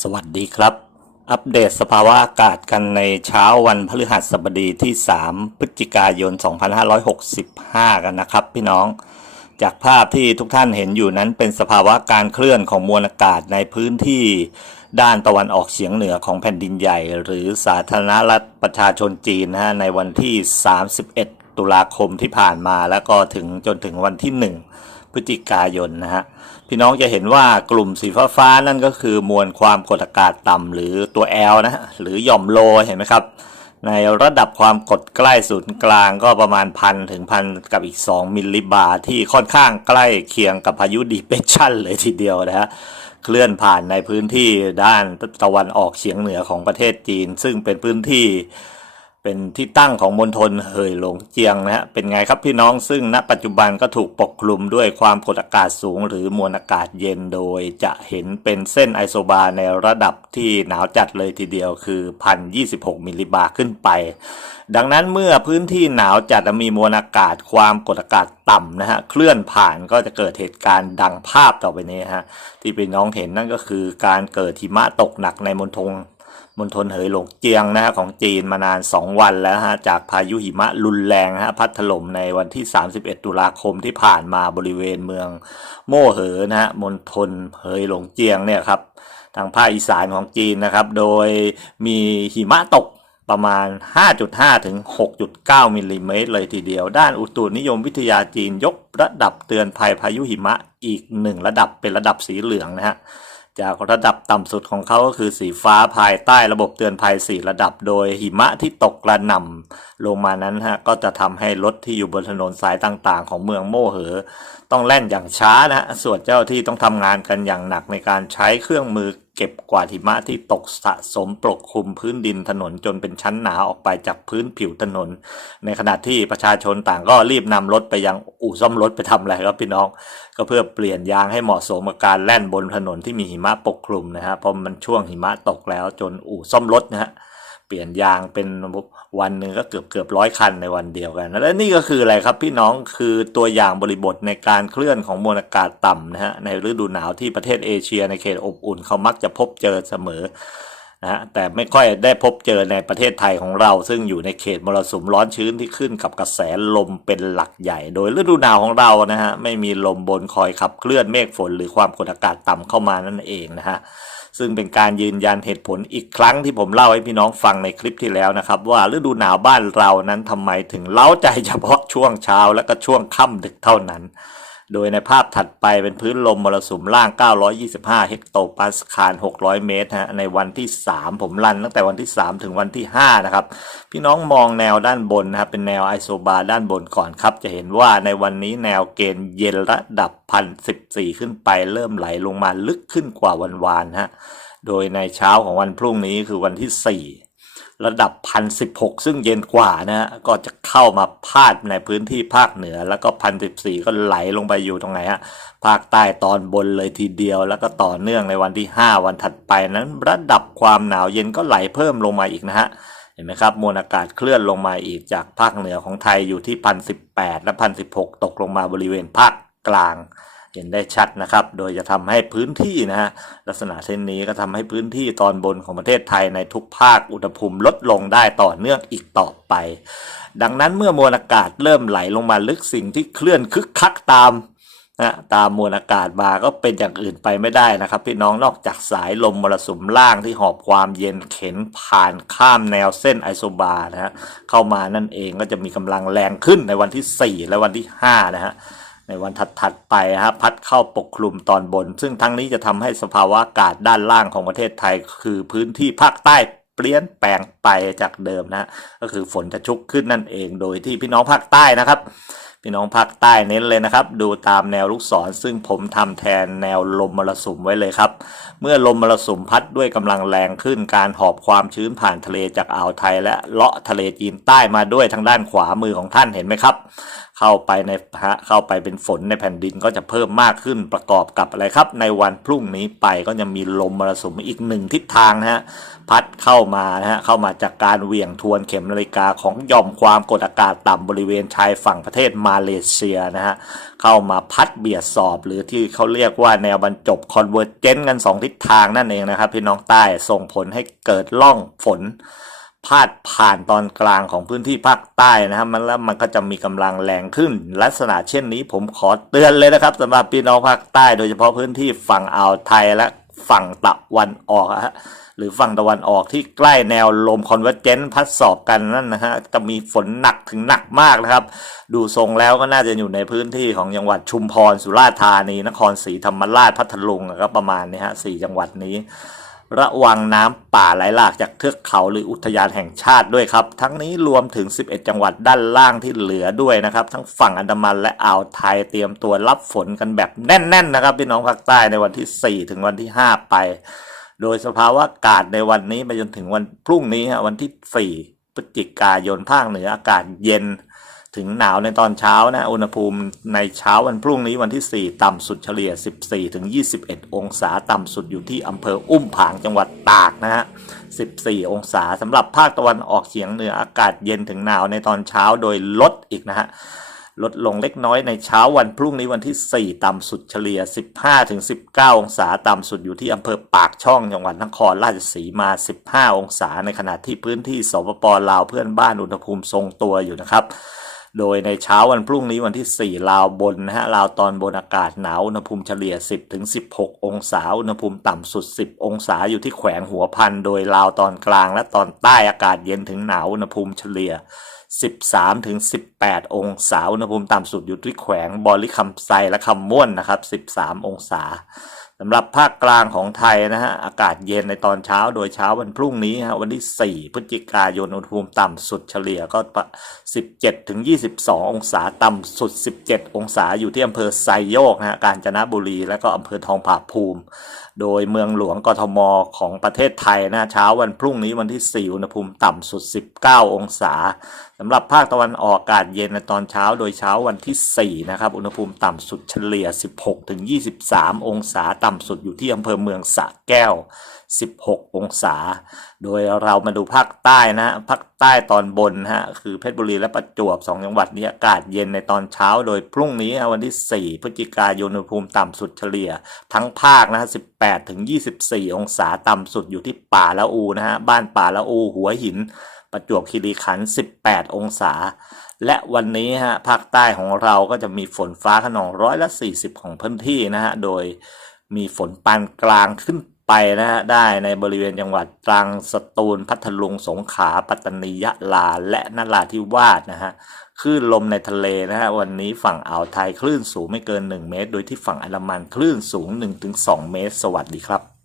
สวัสดีครับ อัปเดตสภาวะอากาศกันในเช้าวันพฤหัสบดีที่ 3 พฤศจิกายน 2565 กันนะครับพี่น้อง จากภาพที่ทุกท่านเห็นอยู่นั้นเป็นสภาวะการเคลื่อนของมวลอากาศในพื้นที่ด้านตะวันออกเฉียงเหนือของแผ่นดินใหญ่ หรือสาธารณรัฐประชาชนจีนนะฮะในวันที่ 31 ตุลาคมที่ผ่านมา แล้วก็ถึงจนถึงวันที่ 1 พฤศจิกายนนะฮะ พี่น้องจะเห็นว่ากลุ่มสีฟ้าฟ้าๆนั่นก็คือมวลความกดอากาศต่ำหรือตัว L นะฮะหรือหย่อมโลเห็นไหมครับ ในระดับความกดใกล้ศูนย์กลางก็ประมาณพันถึงพันกับอีก 2 มิลลิบาร์ที่ค่อนข้างใกล้เคียงกับพายุดีเพชชันเลยทีเดียวนะฮะเคลื่อนผ่านในพื้นที่ด้านตะวันออกเฉียงเหนือของประเทศจีน ซึ่งเป็นพื้นที่ เป็นที่ตั้งของมณฑลเหยหลงเจียงนะฮะเป็นไงครับพี่น้องซึ่งณปัจจุบันก็ถูกปกคลุมด้วยความกดอากาศสูง หรือมวลอากาศเย็นโดยจะเห็นเป็นเส้นไอโซบาร์ในระดับที่หนาวจัดเลยทีเดียวคือ 1,026มิลลิบาร์ขึ้นไป ดังนั้นเมื่อพื้นที่หนาวจัดมีมวลอากาศความกดอากาศต่ำนะฮะเคลื่อนผ่านก็จะเกิดเหตุการณ์ดังภาพต่อไปนี้ฮะที่พี่น้องเห็นนั่นก็คือการเกิดหิมะตกหนักในมณฑล มณฑลเหยหลงเจียงนะฮะของจีนมานาน 2 วันแล้วฮะจากพายุหิมะรุนแรงฮะพัดถล่มในวันที่ 31 ตุลาคมที่ผ่านมาบริเวณเมืองโม่เหอนะฮะมณฑลเหยหลงเจียงเนี่ยครับทางภาคอีสานของจีนนะครับ โดยมีหิมะตกประมาณ 5.5 ถึง 6.9 มิลลิเมตรเลยทีเดียว ด้านอุตุนิยมวิทยาจีนยกระดับเตือนภัยพายุหิมะอีกหนึ่งระดับเป็นระดับสีเหลืองนะฮะ จากระดับต่ำสุดของเขาก็คือสีฟ้าภายใต้ระบบเตือนภัย 4 ระดับ โดยหิมะที่ตกกระหน่ำลงมานั้นฮะก็จะทำให้รถที่อยู่บนถนนสายต่างๆ ของเมืองโมเหอต้องแล่นอย่างช้านะฮะส่วนเจ้าที่ต้องทำงานกันอย่างหนักในการใช้เครื่องมือเก็บกวาดหิมะที่ตกสะสมปกคลุมพื้นดินถนนจนเป็นชั้นหนาออกไปจากพื้นผิวถนน ในขณะที่ประชาชนต่างก็รีบนำรถไปยังอู่ซ่อมรถไปทำอะไรครับพี่น้อง ก็เพื่อเปลี่ยนยางให้เหมาะสมกับการแล่นบนถนนที่มีหิมะปกคลุมนะฮะเพราะมันช่วงหิมะตกแล้วจนอู่ซ่อมรถนะฮะ เปลี่ยนยางเป็นวันหนึ่งก็เกือบเกือบร้อยคันในวันเดียวกัน และนี่ก็คืออะไรครับพี่น้องคือตัวอย่างบริบทในการเคลื่อนของมวลอากาศต่ำนะฮะในฤดูหนาวที่ประเทศเอเชียในเขตอบอุ่นเขามักจะพบเจอเสมอ นะฮะแต่ไม่ค่อยได้พบเจอในประเทศไทยของเรา ซึ่งอยู่ในเขตมรสุมร้อนชื้นที่ขึ้นกับกระแสลมเป็นหลักใหญ่ โดยฤดูหนาวของเรานะฮะไม่มีลมบนคอยขับเคลื่อนเมฆฝนหรือความกดอากาศต่ำเข้ามานั่นเองนะฮะซึ่งเป็นการยืนยันเหตุผลอีกครั้งที่ผมเล่าให้พี่น้องฟังในคลิปที่แล้วนะครับ ว่าฤดูหนาวบ้านเรานั้นทำไมถึงเล้าใจเฉพาะช่วงเช้าและก็ช่วงค่ำดึกเท่านั้น โดยในภาพถัดไปเป็นพื้นลมมรสุมล่าง 925 เฮกโตปาสคาล 600 เมตรฮะ ในวันที่ 3 ผมรันตั้งแต่วันที่ 3 ถึงวันที่ 5 นะครับ พี่น้องมองแนวด้านบนนะครับ เป็นแนวไอโซบาร์ด้านบนก่อนครับ จะเห็นว่าในวันนี้แนวเกณฑ์เย็นระดับ 1,014 ขึ้นไปเริ่มไหลลงมาลึกขึ้นกว่าวันวานฮะ โดยในเช้าของวันพรุ่งนี้คือวันที่ 4 ระดับ1,016ซึ่งเย็นกว่านะฮะก็จะเข้ามาพาดในพื้นที่ภาคเหนือ แล้วก็1,014ก็ไหลลงไปอยู่ตรงไหนฮะภาคใต้ตอนบนเลยทีเดียว แล้วก็ต่อเนื่องในวันที่ 5 วันถัดไปนั้น ระดับความหนาวเย็นก็ไหลเพิ่มลงมาอีกนะฮะเห็นไหมครับมวลอากาศเคลื่อนลงมาอีกจากภาคเหนือของไทยอยู่ที่1,018และ1,016ตกลงมาบริเวณภาคกลาง เห็นได้ชัดนะครับ โดยจะทำให้พื้นที่นะฮะลักษณะเช่นนี้ก็ทำให้พื้นที่ตอนบนของประเทศไทยในทุกภาคอุณหภูมิลดลงได้ต่อเนื่องอีกต่อไป ดังนั้นเมื่อมวลอากาศเริ่มไหลลงมาลึกสิ่งที่เคลื่อนคึกคักตามนะตามมวลอากาศมาก็เป็นอย่างอื่นไปไม่ได้นะครับ พี่น้องนอกจากสายลมมรสุมล่างที่หอบความเย็นเข็นผ่านข้ามแนวเส้นไอโซบาร์นะฮะเข้ามานั่นเองก็จะมีกำลังแรงขึ้นในวันที่ 4 และวันที่5นะฮะ ในวันถัดๆไปฮะครับพัดเข้าปกคลุมตอนบน ซึ่งทั้งนี้จะทำให้สภาวะอากาศด้านล่างของประเทศไทย คือพื้นที่ภาคใต้เปลี่ยนแปลงไปจากเดิมนะ ก็คือฝนจะชุกขึ้นนั่นเอง โดยที่พี่น้องภาคใต้นะครับพี่น้องภาคใต้เน้นเลยนะครับ ดูตามแนวลูกศร ซึ่งผมทำแทนแนวลมมรสุมไว้เลยครับ เมื่อลมมรสุมพัดด้วยกำลังแรงขึ้น การหอบความชื้นผ่านทะเลจากอ่าวไทย และเลาะทะเลจีนใต้มาด้วยทางด้านขวามือของท่านเห็นไหมครับ เข้าไปในฮะเข้าไปเป็นฝนในแผ่นดินก็จะเพิ่มมากขึ้นประกอบกับอะไรครับ ในวันพรุ่งนี้ไปก็จะมีลมมรสุมอีกหนึ่งทิศทางนะฮะพัดเข้ามานะฮะเข้ามาจากการเหวี่ยงทวนเข็มนาฬิกาของหย่อมความกดอากาศต่ำบริเวณชายฝั่งประเทศมามาเลเซียนะฮะเข้ามาพัดเบียดสอบ หรือที่เขาเรียกว่าแนวบรรจบคอนเวอร์เจนต์กันสองทิศทางนั่นเองนะครับพี่น้องใต้ส่งผลให้เกิดล่องฝนพาดผ่านตอนกลางของพื้นที่ภาคใต้นะครับมันแล้วมันก็จะมีกำลังแรงขึ้น ลักษณะเช่นนี้ผมขอเตือนเลยนะครับสำหรับพี่น้องภาคใต้โดยเฉพาะพื้นที่ฝั่งอ่าวไทยและ ฝั่งตะวันออกฮะหรือฝั่งตะวันออกที่ใกล้แนวลมคอนเวอร์เจนต์พัดสอบกันนั่นนะฮะจะมีฝนหนักถึงหนักมากนะครับ ดูทรงแล้วก็น่าจะอยู่ในพื้นที่ของจังหวัดชุมพรสุราษฎร์ธานี นครศรีธรรมราชพัทลุงก็ประมาณนี้ฮะสี่จังหวัดนี้ ระวังน้ำป่าไหลหลากจากเทือกเขาหรืออุทยานแห่งชาติด้วยครับ ทั้งนี้รวมถึง 11 จังหวัดด้านล่างที่เหลือด้วยนะครับ ทั้งฝั่งอันดามันและอ่าวไทยเตรียมตัวรับฝนกันแบบแน่น ๆ นะครับพี่น้องภาคใต้ในวันที่ 4 ถึงวันที่ 5 ไป โดยสภาวะอากาศในวันนี้ไปจนถึงวันพรุ่งนี้ฮะวันที่ 4 พฤศจิกายนภาคเหนืออากาศเย็น ถึงหนาวในตอนเช้านะ อุณหภูมิในเช้าวันพรุ่งนี้วันที่ 4 ต่ำสุดเฉลี่ย 14ถึง21 องศาต่ำสุดอยู่ที่อำเภออุ้มผางจังหวัดตากนะฮะ 14 องศาสำหรับภาคตะวันออกเฉียงเหนืออากาศเย็นถึงหนาวในตอนเช้าโดยลดอีกนะฮะ ลดลงเล็กน้อยในเช้าวันพรุ่งนี้วันที่ 4 ต่ำสุดเฉลี่ย 15ถึง19 องศาต่ำสุดอยู่ที่อำเภอปากช่องจังหวัดนครราชสีมา 15 องศา ในขณะที่พื้นที่สปปลาวเพื่อนบ้านอุณหภูมิทรงตัวอยู่นะครับ โดยในเช้าวันพรุ่งนี้วันที่ 4 ลาวบนนะฮะลาวตอนบนอากาศหนาวอุณหภูมิเฉลี่ย 10ถึง16 องศาอุณหภูมิต่ำสุด 10 องศาอยู่ที่แขวงหัวพัน โดยลาวตอนกลางและตอนใต้อากาศเย็นถึงหนาวอุณหภูมิเฉลี่ย 13ถึง18 องศาอุณหภูมิต่ำสุดอยู่ที่แขวงบริคำไซและคำม่วนนะครับ 13 องศา สำหรับภาคกลางของไทยนะฮะอากาศเย็นในตอนเช้าโดยเช้าวันพรุ่งนี้ฮะวันที่ 4 พฤศจิกายนอุณหภูมิต่ำสุดเฉลี่ยก็ 17ถึง22 องศาต่ำสุด 17 องศาอยู่ที่อำเภอไซโยกนะฮะกาญจนบุรี และก็อำเภอทองผาภูมิ โดยเมืองหลวงกทมของประเทศไทยนะเช้าวันพรุ่งนี้วันที่ 4 อุณหภูมิต่ำสุด 19 องศาสำหรับภาคตะวันออกอากาศเย็นในตอนเช้าโดยเช้าวันที่ 4 นะครับ อุณหภูมิต่ำสุดเฉลี่ย 16-23 องศาต่ำสุดอยู่ที่อำเภอเมืองสระแก้ว16 องศา โดยเรามาดูภาคใต้นะภาคใต้ตอนบนนะฮะคือเพชรบุรีและประจวบ 2 จังหวัดนี้อากาศเย็นในตอนเช้า โดยพรุ่งนี้วันที่ 4 พฤศจิกายนอุณหภูมิต่ำสุดเฉลี่ย ทั้งภาคนะฮะ18 ถึง 24 องศาต่ำสุดอยู่ที่ป่าละอูนะฮะบ้านป่าละอูหัวหิน ประจวบคีรีขันธ์ 18 องศาและวันนี้ฮะภาคใต้ของเราก็จะมีฝนฟ้าขนองร้อยละ 40 ของพื้นที่นะฮะ โดยมีฝนปานกลางขึ้น ไปนะฮะได้ในบริเวณจังหวัดตรังสตูล พัทลุงสงขลาปัตตานียะลาและนราธิวาสนะฮะคลื่นลมในทะเลนะฮะวันนี้ฝั่งอ่าวไทยคลื่นสูงไม่เกิน 1 เมตร โดยที่ฝั่งอันดามันคลื่นสูง 1-2 เมตร สวัสดีครับ